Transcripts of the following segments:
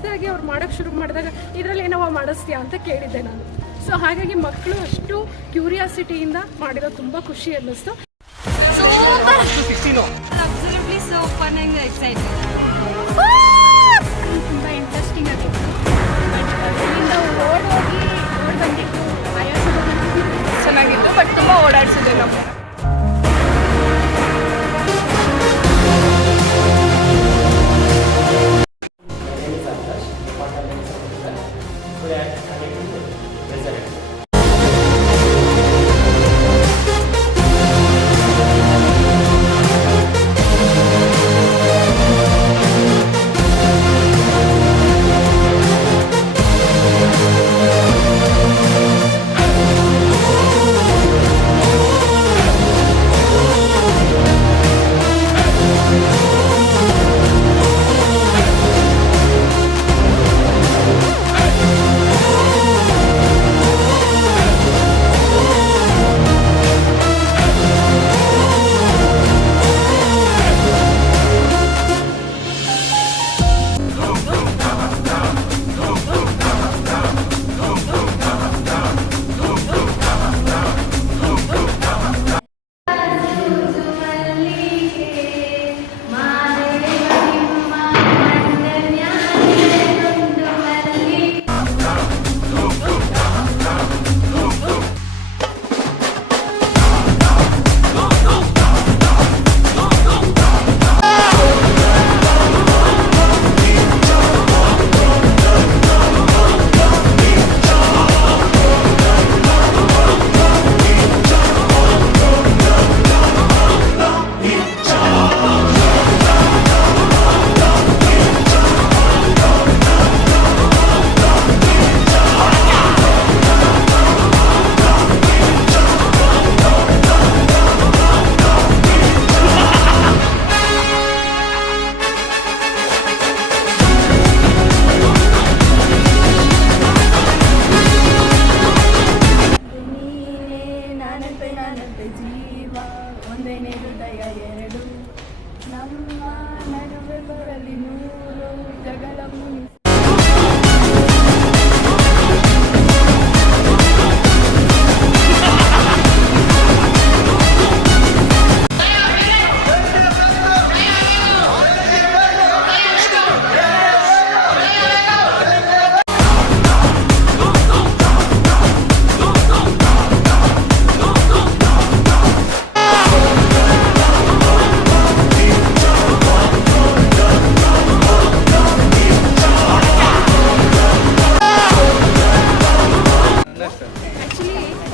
ಹೊಸದಾಗಿ ಅವ್ರು ಮಾಡೋಕ್ಕೆ ಶುರು ಮಾಡಿದಾಗ ಇದರಲ್ಲಿ ಏನೋ ಮಾಡಿಸ್ತೀಯಾ ಅಂತ ಕೇಳಿದ್ದೆ ನಾನು. ಸೊ ಹಾಗಾಗಿ ಮಕ್ಕಳು ಅಷ್ಟು ಕ್ಯೂರಿಯಾಸಿಟಿಯಿಂದ ಮಾಡಿರೋ ತುಂಬ ಖುಷಿ ಅನ್ನಿಸ್ತು. ತುಂಬ ಇಂಟ್ರೆಸ್ಟಿಂಗ್ ಆಗಿತ್ತು. ಇಲ್ಲಿಂದ ಓಡೋಗಿ ಬಂದಿತ್ತು ಚೆನ್ನಾಗಿತ್ತು, ಬಟ್ ತುಂಬ ಓಡಾಡಿಸಿದೆ ನಮ್ಮ. ಜೀವ ಒಂದೇನೇ ಹೃದಯ ಎರಡು ನಮ್ಮ ನಡುವೆ ಬರಲಿ ನೂರು ಜಗಳ ಮುನಿ.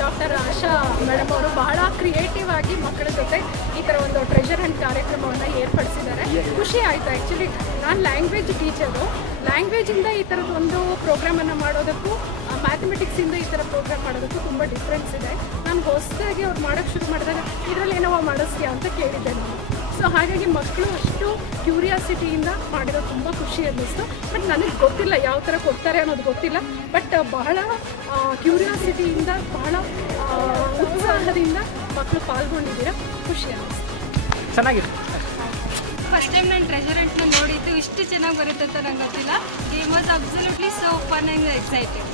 ಡಾಕ್ಟರ್ ಆಶಾ ಮೇಡಮ್ ಅವರು ಬಹಳ ಕ್ರಿಯೇಟಿವ್ ಆಗಿ ಮಕ್ಕಳ ಜೊತೆ ಈ ಥರ ಒಂದು ಟ್ರೆಷರ್ ಹಂಟ್ ಕಾರ್ಯಕ್ರಮವನ್ನು ಏರ್ಪಡಿಸಿದ್ದಾರೆ. ಖುಷಿ ಆಯಿತು. ಆ್ಯಕ್ಚುಲಿ ನಾನು ಲ್ಯಾಂಗ್ವೇಜ್ ಟೀಚರು. ಲ್ಯಾಂಗ್ವೇಜಿಂದ ಈ ಥರದ್ದು ಒಂದು ಪ್ರೋಗ್ರಾಮನ್ನು ಮಾಡೋದಕ್ಕೂ ಮ್ಯಾಥಮೆಟಿಕ್ಸಿಂದ ಈ ಥರ ಪ್ರೋಗ್ರಾಮ್ ಮಾಡೋದಕ್ಕೂ ತುಂಬ ಡಿಫ್ರೆನ್ಸ್ ಇದೆ. ನಾನು ಹೊಸದಾಗಿ ಅವ್ರು ಮಾಡೋಕ್ಕೆ ಶುರು ಮಾಡಿದಾಗ ಇದರಲ್ಲಿ ಏನೋ ಮಾಡಿಸ್ತೀಯಾ ಅಂತ ಕೇಳಿದ್ದೆ ನಾನು. ಸೊ ಹಾಗಾಗಿ ಮಕ್ಕಳು ಅಷ್ಟು ಕ್ಯೂರಿಯಾಸಿಟಿಯಿಂದ ಮಾಡಿರೋ ತುಂಬ ಖುಷಿ ಅನ್ನಿಸ್ತು. ಬಟ್ ನನಗೆ ಗೊತ್ತಿಲ್ಲ ಯಾವ ಥರ ಕೊಡ್ತಾರೆ ಅನ್ನೋದು ಗೊತ್ತಿಲ್ಲ. ಬಟ್ ಬಹಳ ಕ್ಯೂರಿಯಾಸಿಟಿಯಿಂದ ಬಹಳ ಉತ್ಸಾಹದಿಂದ ಮಕ್ಕಳು ಪಾಲ್ಗೊಂಡಿದ್ದೀರಾ. ಖುಷಿ ಅನ್ನಿಸ್ತು. ಚೆನ್ನಾಗಿದೆ. ಫಸ್ಟ್ ಟೈಮ್ ನಾನು ಟ್ರೆಷರ್ ಹಂಟ್ನ ನೋಡಿದ್ದು ಇಷ್ಟು ಚೆನ್ನಾಗಿ ಬರುತ್ತೆ ಅಂತ ನಂಗೆ ಗೊತ್ತಿಲ್ಲ. Game was absolutely so fun and excited.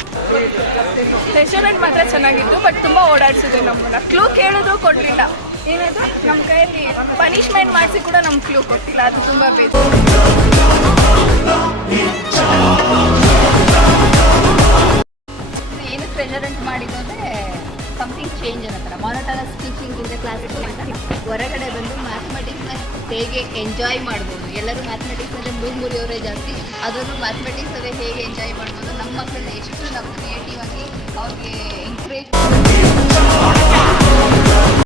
Treasure Hunt ಮಾತ್ರ ಚೆನ್ನಾಗಿತ್ತು, ಬಟ್ ತುಂಬ ಓಡಾಡಿಸಿದೆ ನಮ್ಮನ್ನ. ಕ್ಲೂ ಕೇಳಿದ್ರು ಕೊಡಲಿಲ್ಲ. ಏನದು ನಮ್ಮ ಕೈಯಲ್ಲಿ ಪನಿಷ್ಮೆಂಟ್ ಮಾಡಿಸಿ ಕೂಡ ನಮ್ಗೆ ಕ್ಲೂ ಕೊಟ್ಟಿಲ್ಲ. ಅದು ತುಂಬ ಬೇಜಾರು. ಏನು ಟ್ರೆಷರ್ ಹಂಟ್ ಮಾಡಿದ್ದು ಅಂದರೆ ಸಮಥಿಂಗ್ ಚೇಂಜ್ ಅನ್ನೋ ಮಾನೋಟನಸ್ ಟೀಚಿಂಗ್ ಇಂದ ಕ್ಲಾಸಸ್ ಹೊರಗಡೆ ಬಂದು ಮ್ಯಾಥಮೆಟಿಕ್ಸ್ನ ಹೇಗೆ ಎಂಜಾಯ್ ಮಾಡ್ಬೋದು. ಎಲ್ಲರೂ ಮ್ಯಾಥಮೆಟಿಕ್ಸ್ನಲ್ಲಿ ಮುರಿಯವರೇ ಜಾಸ್ತಿ. ಅದರಲ್ಲೂ ಮ್ಯಾಥಮೆಟಿಕ್ಸಲ್ಲೇ ಹೇಗೆ ಎಂಜಾಯ್ ಮಾಡ್ಬೋದು. ನಮ್ಮ ಮಕ್ಕಳನ್ನ ಎಷ್ಟು ನಾವು ಕ್ರಿಯೇಟಿವ್ ಆಗಿ ಅವ್ರಿಗೆ ಎಂಕರೇಜ್